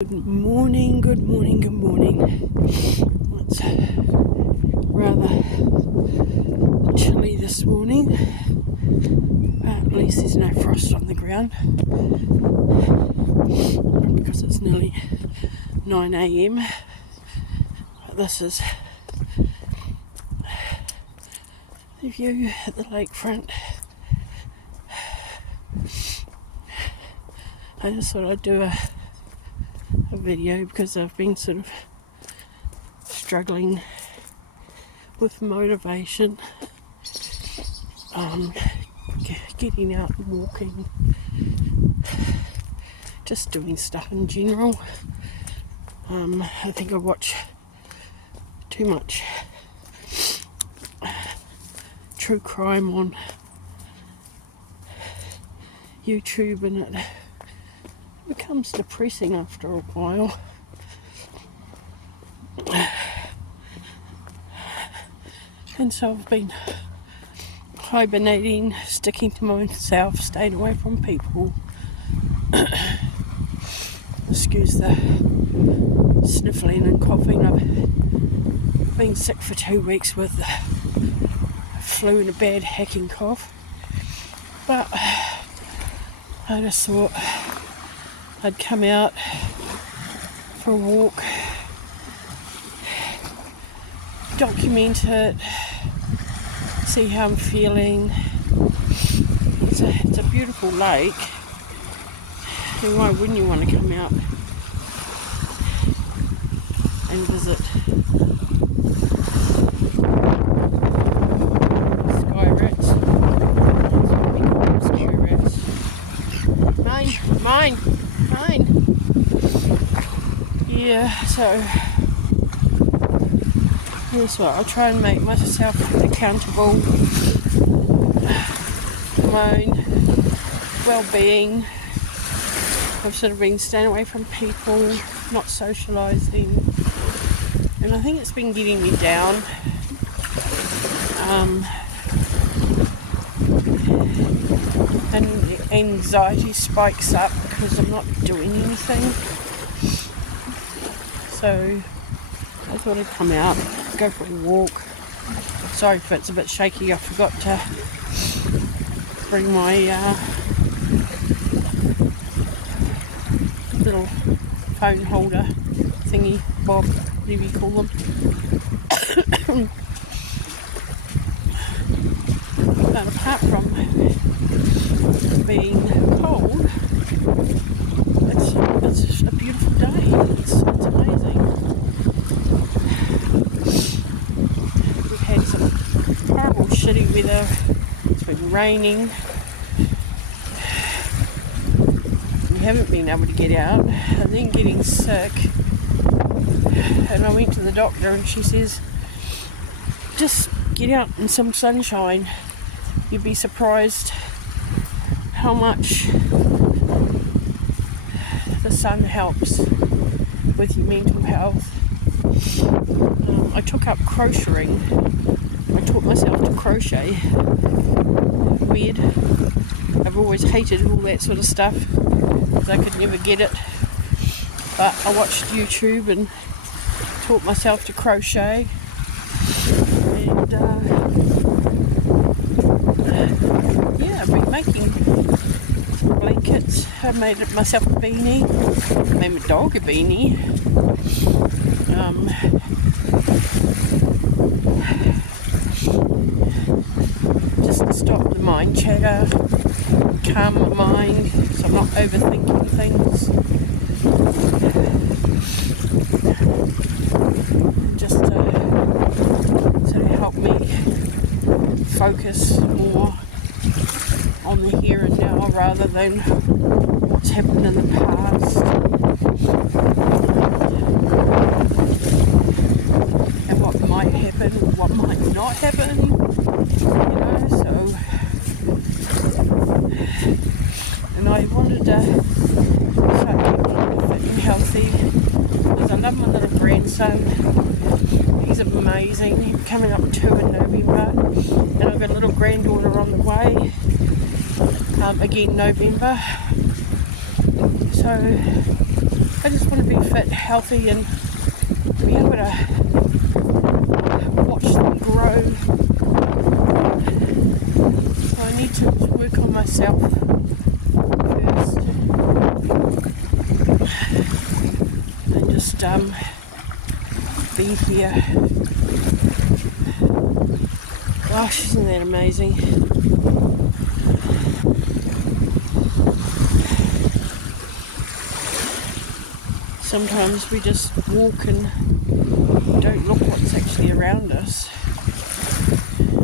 Good morning, good morning, good morning. It's rather chilly this morning, but at least there's no frost on the ground because it's nearly 9 a.m. But this is the view at the lakefront. I just thought I'd do a video because I've been sort of struggling with motivation, getting out and walking, just doing stuff in general. I think I watch too much true crime on YouTube, and it becomes depressing after a while. And so I've been hibernating, sticking to myself, staying away from people. Excuse the sniffling and coughing. I've been sick for 2 weeks with the flu and a bad hacking cough. But I just thought I'd come out for a walk, document it, see how I'm feeling. It's a beautiful lake, and why wouldn't you want to come out and visit? Sky rats. That's what we call them, sky rats. Mine. Yeah, so here's what I'll try and make myself accountable for my own well-being. I've sort of been staying away from people, not socialising, and I think it's been getting me down. And anxiety spikes up because I'm not doing anything. So I thought I'd come out, go for a walk. Sorry if it's a bit shaky, I forgot to bring my little phone holder thingy, bob, whatever you call them. But apart from being cold, it's a beautiful day. It's amazing. We've had some horrible shitty weather. It's been raining. We haven't been able to get out, and then getting sick. And I went to the doctor and she says, just get out in some sunshine. You'd be surprised how much the sun helps with your mental health. I took up crocheting. I taught myself to crochet. Weird. I've always hated all that sort of stuff because I could never get it. But I watched YouTube and taught myself to crochet. And I've been making blankets. I made myself a beanie. I made my dog a beanie. Just to stop the mind chatter, calm my mind so I'm not overthinking things. Just to sort of help me focus more on the here and now rather than what's happened in the past and what might happen, what might not happen, so. And I wanted to start getting fit and healthy because I love my little grandson. He's amazing. He's coming up 2 in November, and I've got a little granddaughter on the way. Again, November. So I I just want to be fit, healthy, and be able to watch them grow. So I need to work on myself first and just be here. Gosh, isn't that amazing? Sometimes we just walk and don't look what's actually around us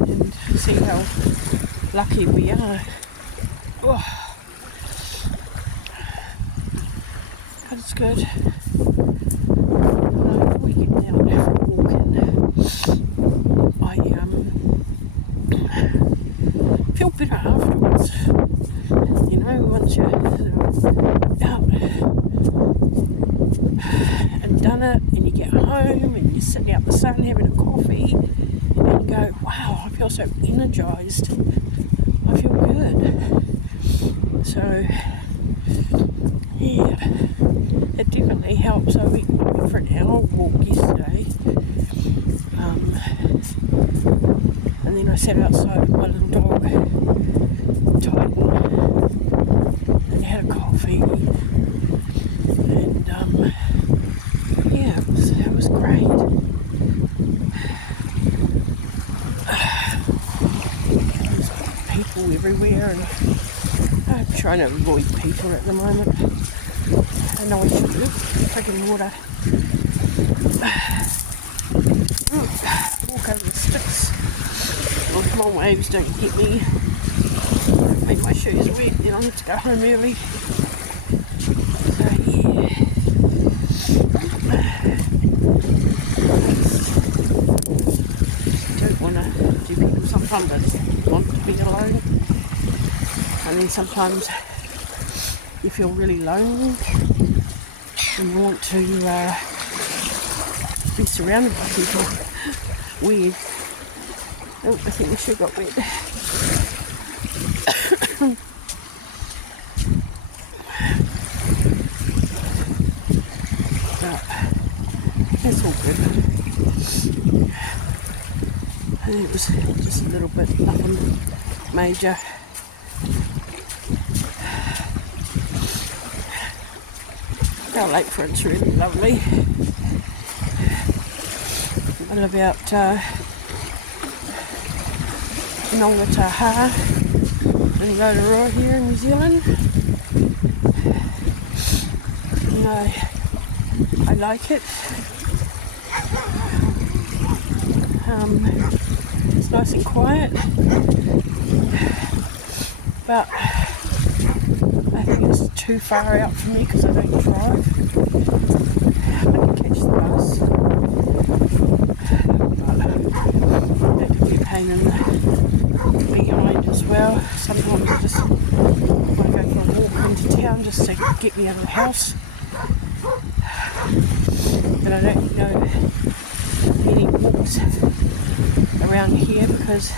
and see how lucky we are. Oh, but it's good. We get out for a walk and I feel better afterwards. You know, once you're out and done it, and you get home and you're sitting out in the sun having a coffee, and you go, wow, I feel so energized. I feel good. So, yeah, it definitely helps. I went for an hour walk yesterday, and then I sat outside with my little dog, Titan, and had a coffee, and yeah, it was great. There's people everywhere, and I'm trying to avoid people at the moment. I know I should do. Drinking water. Walk over the sticks. Well, come on, waves, don't hit me. Make my shoes wet, then I'll have to go home early. So, yeah. Don't want to do people. Sometimes I just want to be alone. And then sometimes you feel really lonely and you want to be surrounded by people. Weird. Oh, I think the shoe got wet. But it's all good. I think it was just a little bit, nothing major. Our lakefront's really lovely. I live out Nongataha in Rotorua here in New Zealand. And I like it. It's nice and quiet, but I think it's too far out for me because I don't drive. I can catch the bus, but that can be a pain in the behind as well. Sometimes I just want to go for a walk into town just to get me out of the house. But I don't know any walks around here because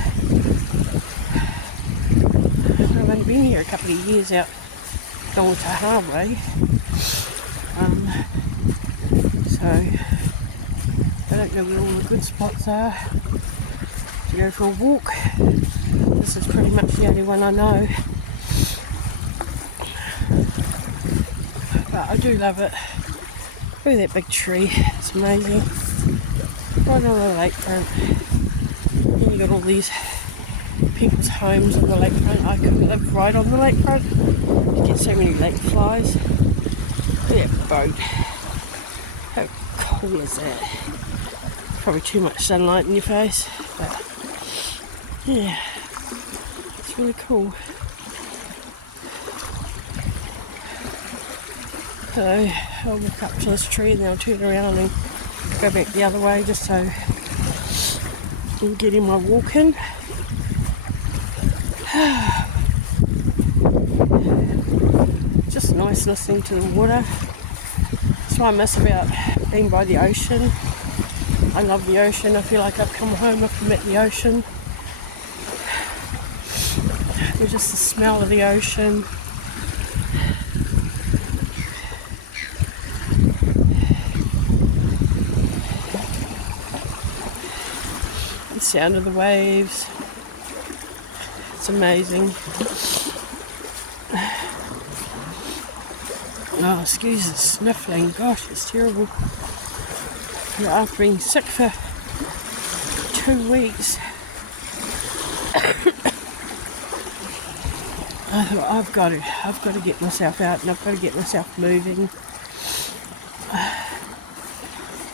I've only been here a couple of years out Nongataha way. So I don't know where all the good spots are to go for a walk. This is pretty much the only one I know. But I do love it. Look at that big tree, it's amazing. Right on the lakefront. And you got all these people's homes on the lakefront. I could live right on the lakefront. You get so many lake flies. Look at that boat. How cool is that? Probably too much sunlight in your face, but yeah, it's really cool. So I'll walk up to this tree and then I'll turn around and go back the other way just so I can get in my walk in. Just nice listening to the water. That's what I miss about being by the ocean. I love the ocean. I feel like I've come home after met the ocean. There's just the smell of the ocean. sound of the waves. It's amazing. Oh, excuse the sniffling. Gosh, it's terrible. After being sick for 2 weeks, I thought I've got to get myself out, and I've got to get myself moving.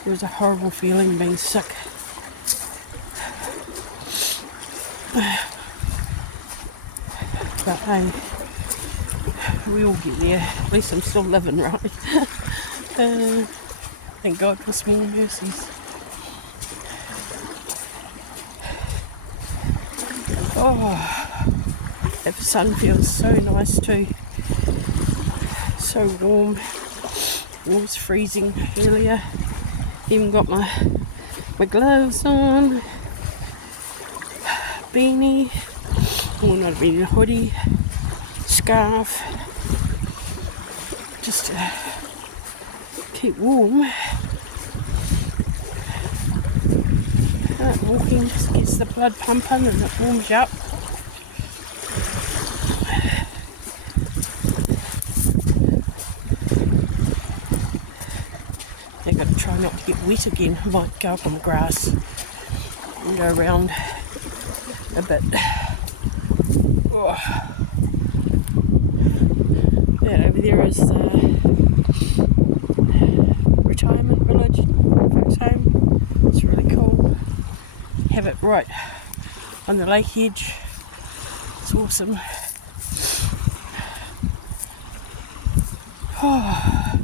It was a horrible feeling being sick. But hey, we all get there. At least I'm still living, right? Thank God for small mercies. Oh, that sun feels so nice too. So warm. It was freezing earlier. Even got my gloves on. Beanie. Well, not a beanie, a hoodie. Scarf. Just to keep warm. Walking just gets the blood pumping and it warms you up. I've got to try not to get wet again. I might go up on the grass and go around a bit. Oh. That over there is the retirement village, folks' home. It's really cool. Have it right on the lake edge. It's awesome. Oh.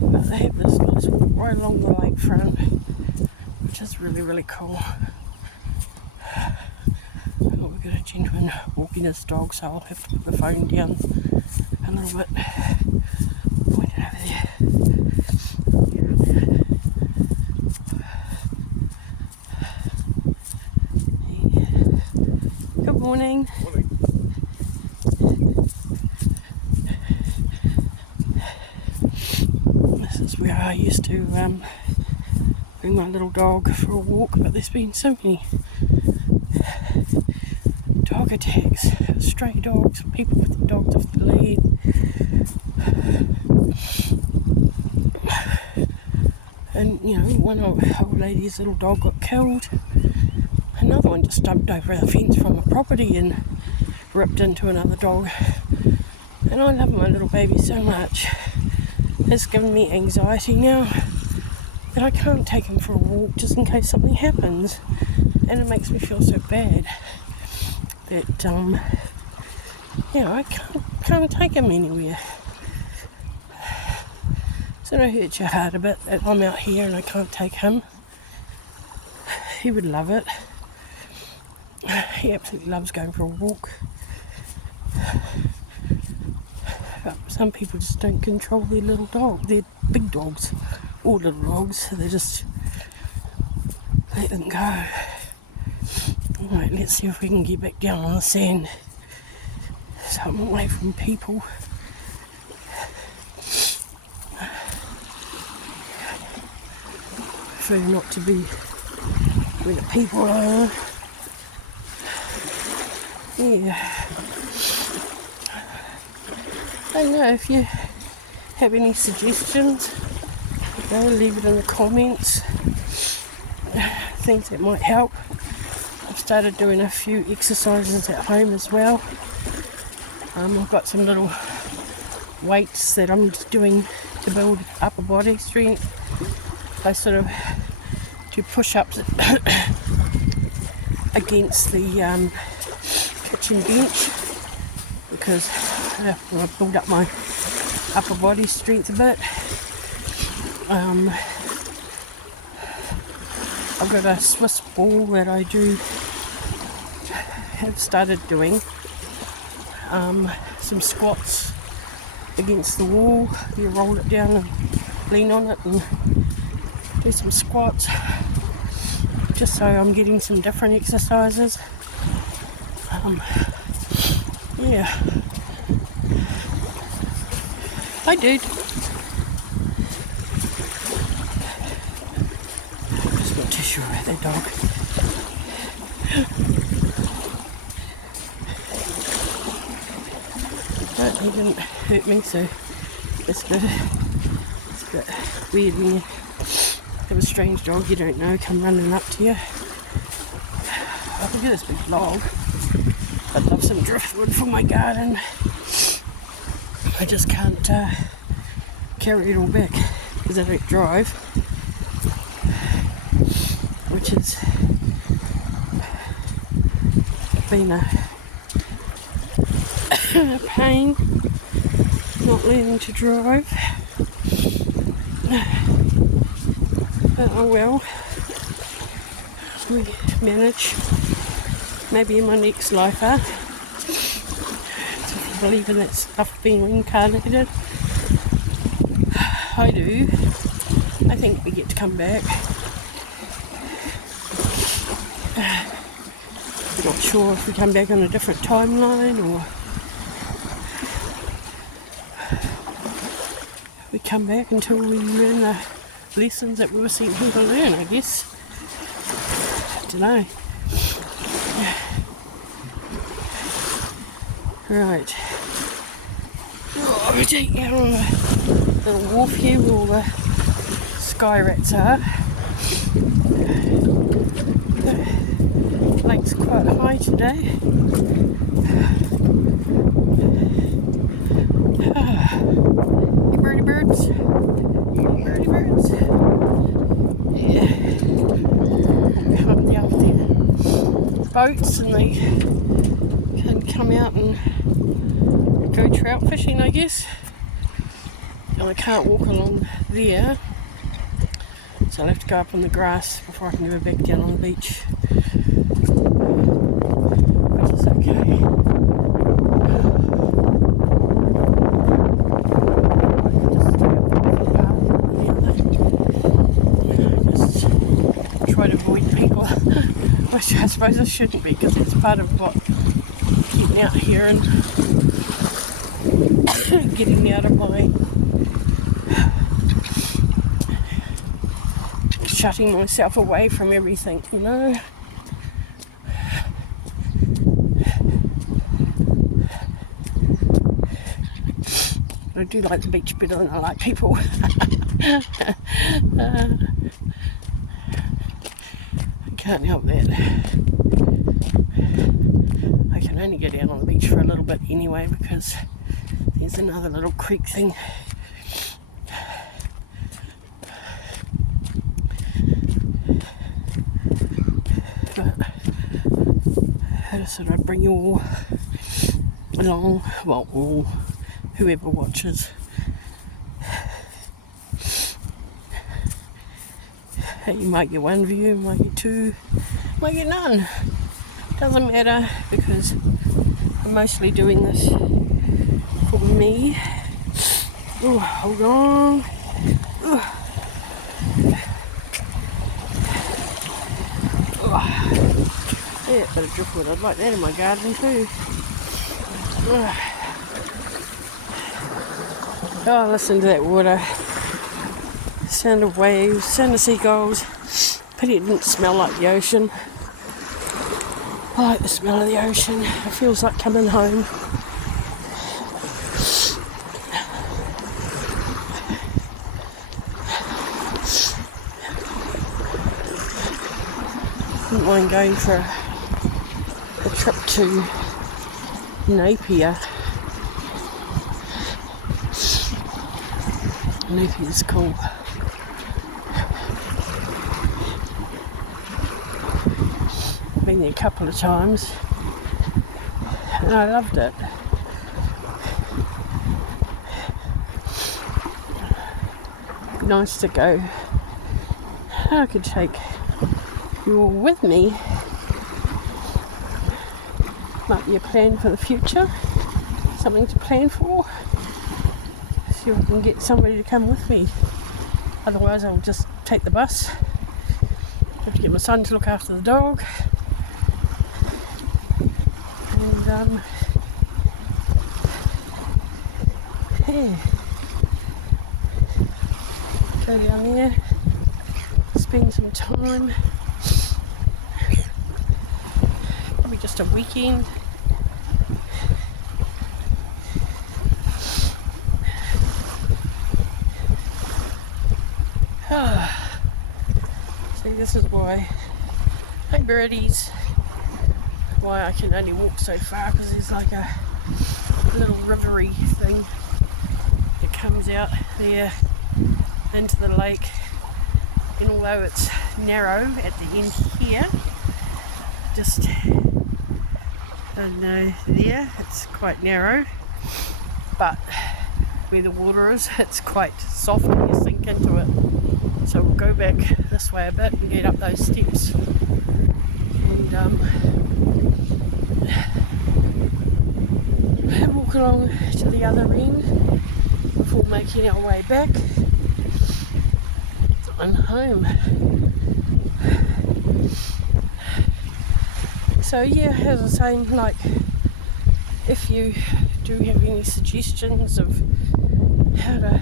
But they have this nice walk right along the lakefront, which is really, really cool. Oh, we've got a gentleman walking his dog, so I'll have to put the phone down a little bit. Point it over there. Good morning. Morning. This is where I used to bring my little dog for a walk, but there's been so many dog attacks, stray dogs, people with the dogs off the lead. And you know, one old lady's little dog got killed. Another one just jumped over the fence from a property and ripped into another dog. And I love my little baby so much. It's given me anxiety now that I can't take him for a walk just in case something happens. And it makes me feel so bad that I can't take him anywhere. So it hurts your heart a bit that I'm out here and I can't take him. He would love it. He absolutely loves going for a walk. But some people just don't control their little dog, their big dogs, or little dogs. They just let them go. Alright, let's see if we can get back down on the sand so I'm away from people. I prefer not to be where the people are. Yeah. I don't know if you have any suggestions, leave it in the comments. Things that might help. I've started doing a few exercises at home as well. I've got some little weights that I'm just doing to build upper body strength. I sort of do push-ups against the kitchen bench because I want to build up my upper body strength a bit. I've got a Swiss ball that I have started doing. Some squats against the wall. You roll it down and lean on it and do some squats. Just so I'm getting some different exercises. Yeah. Hi, dude. Just not too sure about that dog. But he didn't hurt me, so it's good. It's a bit weird when you have a strange dog you don't know come running up to you. Oh, look at this big log. I'd love some driftwood for my garden. I just can't carry it all back because I don't drive, which has been a pain not learning to drive. But oh well, we manage. Maybe in my next life, to believe in that stuff being reincarnated. I do. I think we get to come back. I'm not sure if we come back on a different timeline or we come back until we learn the lessons that we were sent here to learn, I guess. I don't know. Right. Oh, we're taking out on a little wharf here where all the sky rats are. The lake's quite high today. You birdie birds? You birdie birds? Yeah. Come up the other boats and they can come out and go trout fishing, I guess. And I can't walk along there, so I'll have to go up on the grass before I can go back down on the beach, which is okay. Just try to avoid people, which I suppose I shouldn't be because it's part of what getting out here and getting out of my shutting myself away from everything, you know. I do like the beach better than I like people. I can't help that. I can only go down on the beach for a little bit anyway because there's another little creek thing. But I just thought I'd bring you all along, well, all, whoever watches. You might get one view, you might get two, might get none. Doesn't matter because I'm mostly doing this for me. Oh, hold on. Oh. Yeah, bit of driftwood. I'd like that in my garden too. Oh, listen to that water. Sound of waves, sound of seagulls. Pity it didn't smell like the ocean. I like the smell of the ocean. It feels like coming home. Wouldn't mind going for a trip to Napier. Napier's cool. Been there a couple of times and I loved it. Nice to go. I could take you all with me. Might be a plan for the future, something to plan for. See if I can get somebody to come with me. Otherwise I'll just take the bus. Have to get my son to look after the dog. And yeah, go down there, spend some time. probably just a weekend. See, this is why, hey birdies, why I can only walk so far, because there's like a little rivery thing that comes out there into the lake, and although it's narrow at the end here, just I don't know, there it's quite narrow, but where the water is, it's quite soft and you sink into it. So we'll go back this way a bit and get up those steps, and walk along to the other end before making our way back and home. So yeah, as I was saying, like, if you do have any suggestions of how to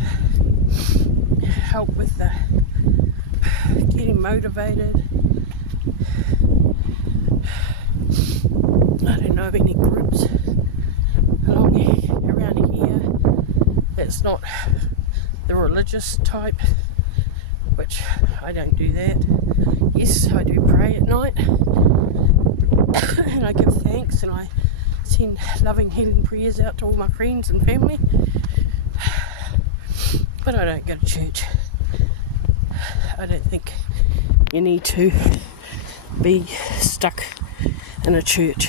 help with the getting motivated, I don't know of any groups around here that's not the religious type, which I don't do that. Yes, I do pray at night and I give thanks and I send loving healing prayers out to all my friends and family, but I don't go to church. I don't think you need to be stuck in a church.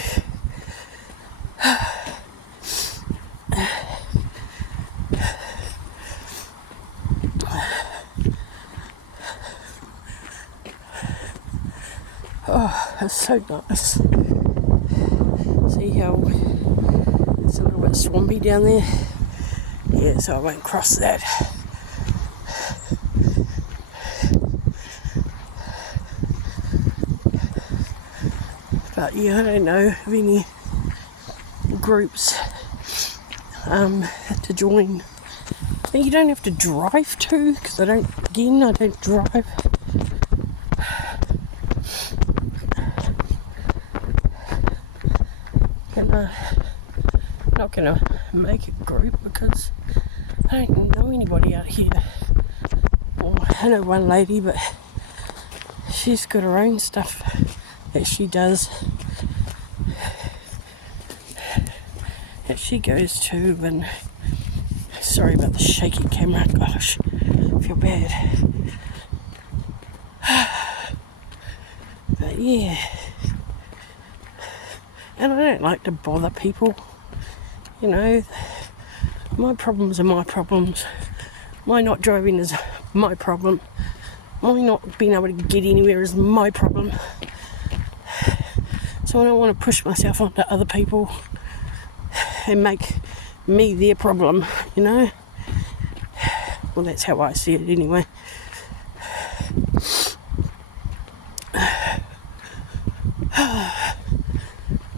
Oh, it's so nice. See how it's a little bit swampy down there? Yeah, so I won't cross that. But yeah, I don't know of any groups to join. And you don't have to drive to, because I don't drive. And I'm not going to make a group because I don't know anybody out here. Well, I know one lady, but she's got her own stuff that she does, that she goes to, and sorry about the shaky camera, gosh, I feel bad. But yeah, and I don't like to bother people, you know, my problems are my problems. My not driving is my problem. My not being able to get anywhere is my problem. So I don't want to push myself onto other people and make me their problem, you know. Well, that's how I see it anyway.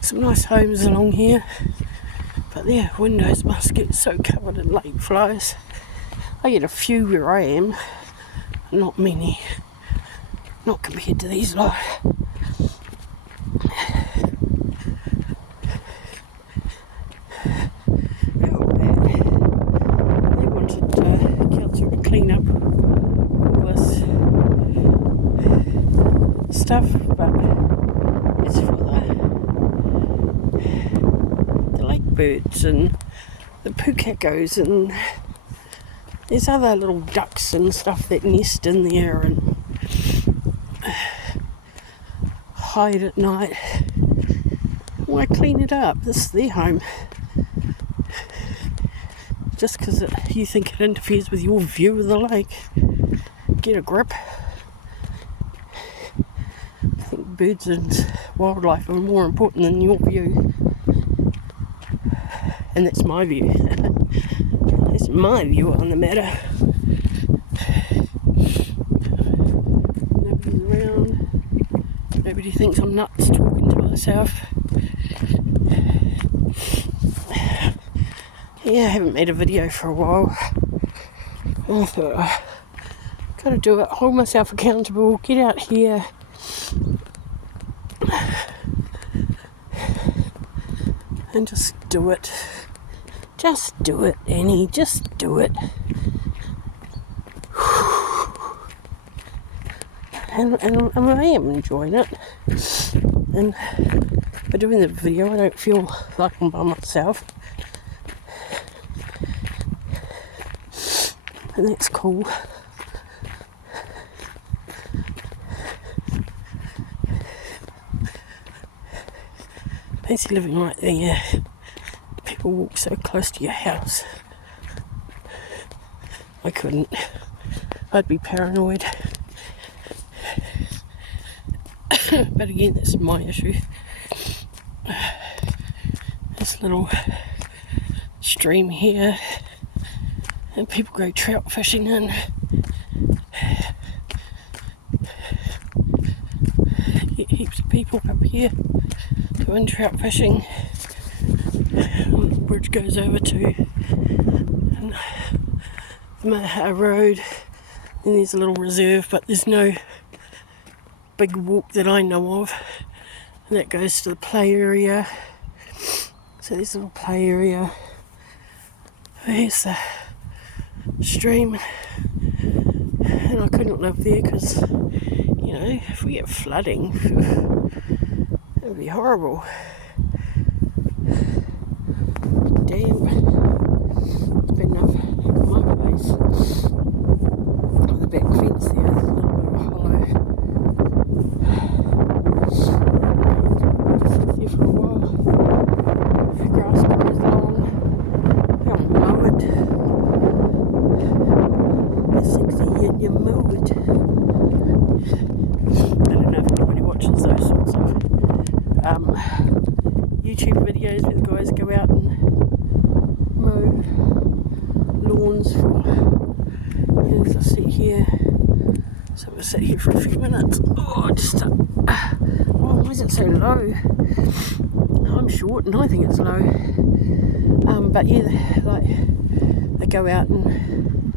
Some nice homes along here, but their windows must get so covered in lake flies. I get a few where I am, not many, not compared to these lot. Clean up all this stuff, but it's for the lake birds and the pukekos, and there's other little ducks and stuff that nest in there and hide at night. Why clean it up? This is their home. Just because you think it interferes with your view of the lake. Get a grip. I think birds and wildlife are more important than your view. And that's my view. That's my view on the matter. Nobody's around. Nobody thinks I'm nuts talking to myself. Yeah, I haven't made a video for a while. I thought I've got to do it, hold myself accountable, get out here, And just do it. Just do it, Annie. Just do it. And I am enjoying it. And by doing the video, I don't feel like I'm by myself. And that's cool. Fancy living right there. People walk so close to your house. I couldn't. I'd be paranoid. But again, that's my issue. This little stream here, and people go trout fishing in. Heaps of people up here doing trout fishing. The bridge goes over to the Maha Road, and there's a little reserve, but there's no big walk that I know of, and that goes to the play area. So there's a little play area. There's the stream, and I couldn't live there because, you know, if we get flooding, it would be horrible. Damn, it's been enough in my place. On the back fence there, there's a little bit of a hollow. Sit there for a while. The grass grows long. You mow it. It's 60 and you mow it. I don't know if anybody watches those sorts of YouTube videos where the guys go out and mow lawns for, as I sit here. So we'll sit here for a few minutes. Oh, why is it so low? I'm short and I think it's low. But yeah, they go out and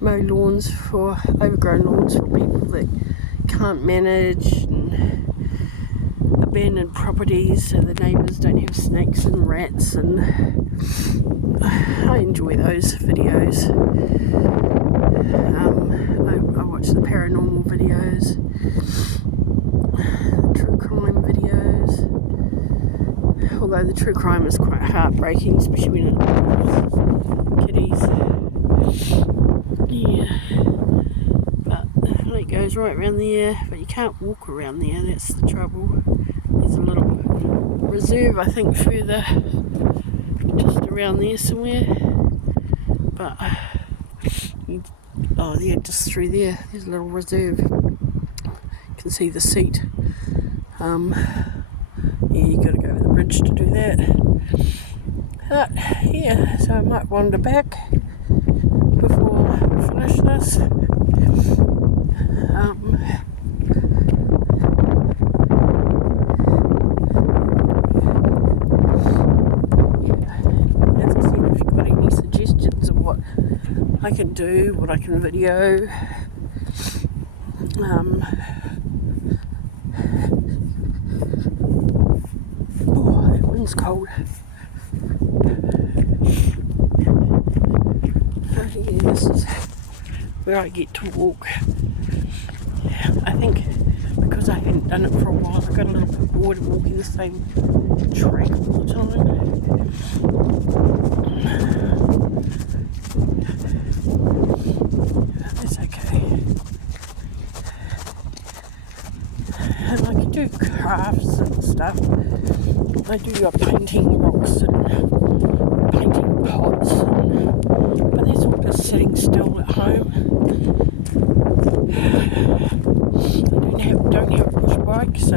mow lawns for, overgrown lawns for people that can't manage, and abandoned properties so the neighbours don't have snakes and rats, and I enjoy those videos. I watch the paranormal videos, true crime videos, although the true crime is quite heartbreaking, especially when it kitties. Yeah, but it goes right around there, but you can't walk around there, that's the trouble. There's a little reserve, I think, further just around there somewhere, but oh yeah, just through there, there's a little reserve. You can see the seat. Yeah, you got to go over the bridge to do that. But yeah, so I might wander back before I finish this. As I said, if you've got any suggestions of what I can do, what I can video, oh, that wind's cold. Yeah, this is where I get to walk. I think because I hadn't done it for a while, I got a little bit bored of walking the same track all the time. That's okay. And I can do crafts and stuff. I do painting rocks and painting pots, but that's all just sitting still at home. I don't have a push bike, so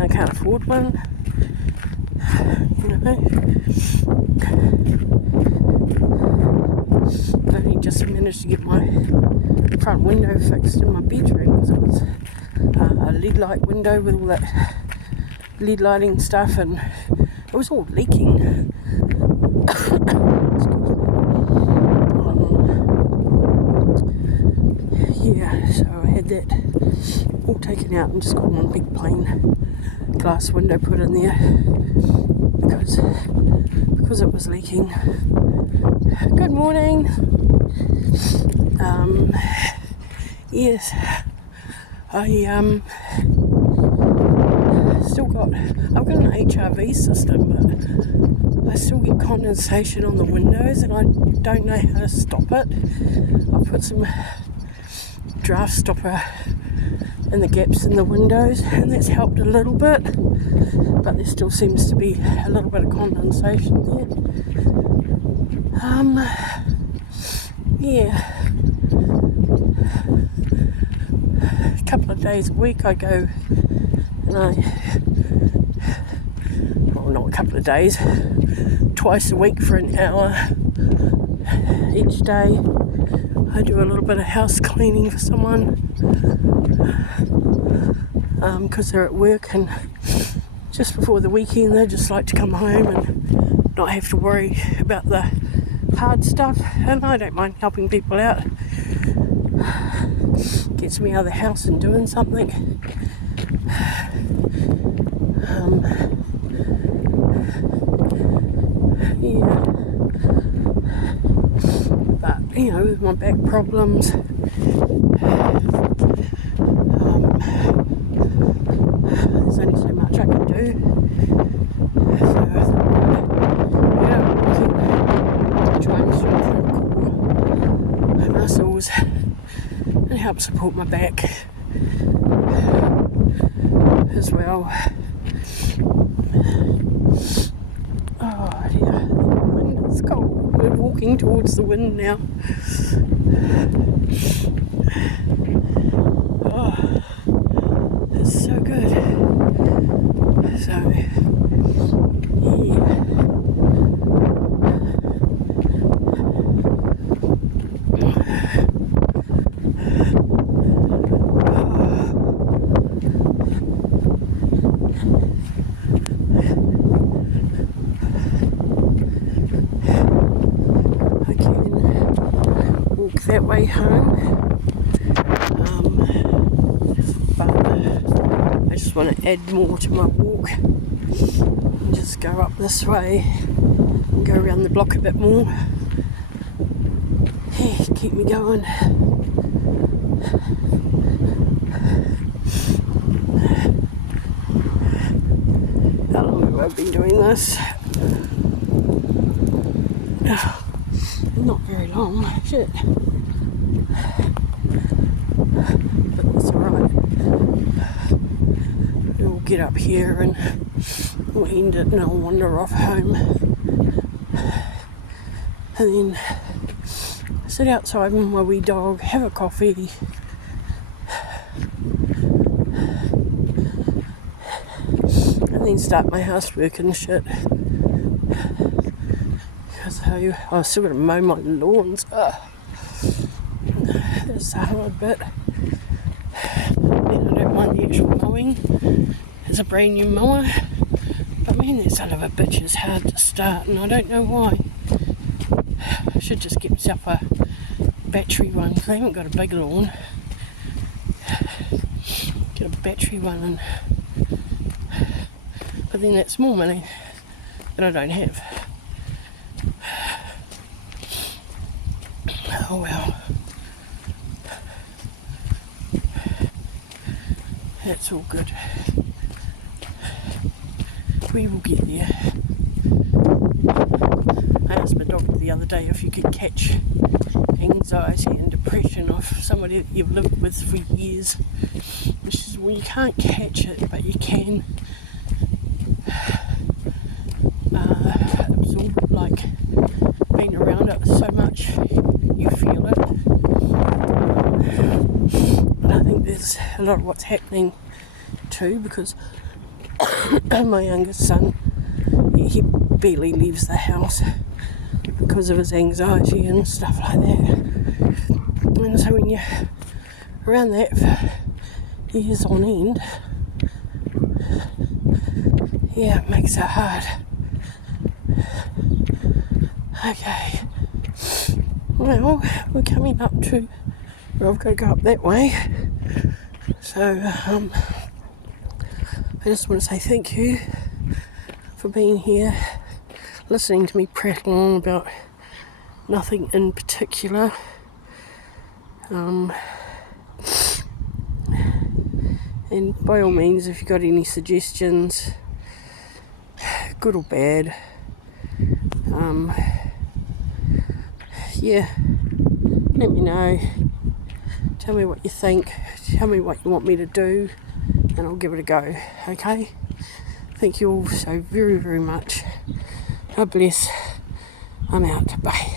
I can't afford one. You know, I only just managed to get my front window fixed in my bedroom because it was a LED light window with all that LED lighting stuff, and it was all leaking. Yeah, so I had that all taken out and just got one big plain glass window put in there. because it was leaking. Good morning. Yes, I've got an HRV system, but I still get condensation on the windows and I don't know how to stop it. I've put some draft stopper in the gaps in the windows and that's helped a little bit, but there still seems to be a little bit of condensation there. A couple of days a week I go and not a couple of days, twice a week for an hour each day. I do a little bit of house cleaning for someone because they're at work, and just before the weekend they just like to come home and not have to worry about the hard stuff, and I don't mind helping people out. Gets me out of the house and doing something. But with my back problems, there's only so much I can do. So I thought I'd try and strengthen the core, my muscles, and help support my back as well. Oh dear, the wind is cold. We're walking towards the wind now. Oh, it's so good. So, yeah. That way home, but I just want to add more to my walk and just go up this way and go around the block a bit more. Hey, keep me going. How long have I been doing this? Not very long, shit. But that's alright. We'll get up here and we'll end it and I'll wander off home. And then sit outside with my wee dog, have a coffee. And then start my housework and shit. So I've still got to mow my lawns. That's the hard bit. And I don't mind the actual mowing. It's a brand new mower. But man, that son of a bitch is hard to start and I don't know why. I should just get myself a battery one because I haven't got a big lawn. Get a battery one, and but then that's more money that I don't have. Oh well, that's all good. We will get there. I asked my doctor the other day if you could catch anxiety and depression of somebody that you've lived with for years. And she says, well, you can't catch it, but you can absorb it, like being around it so much you feel it. But I think there's a lot of what's happening too, because my youngest son, he barely leaves the house because of his anxiety and stuff like that. And so when you're around that for years on end, yeah, it makes it hard. Okay, well, we're coming up to, well, I've got to go up that way, so I just want to say thank you for being here, listening to me prattle on about nothing in particular. And by all means, if you've got any suggestions, good or bad, yeah, let me know. Tell me what you think. Tell me what you want me to do, and I'll give it a go. Okay? Thank you all so very, very much. God bless. I'm out. Bye.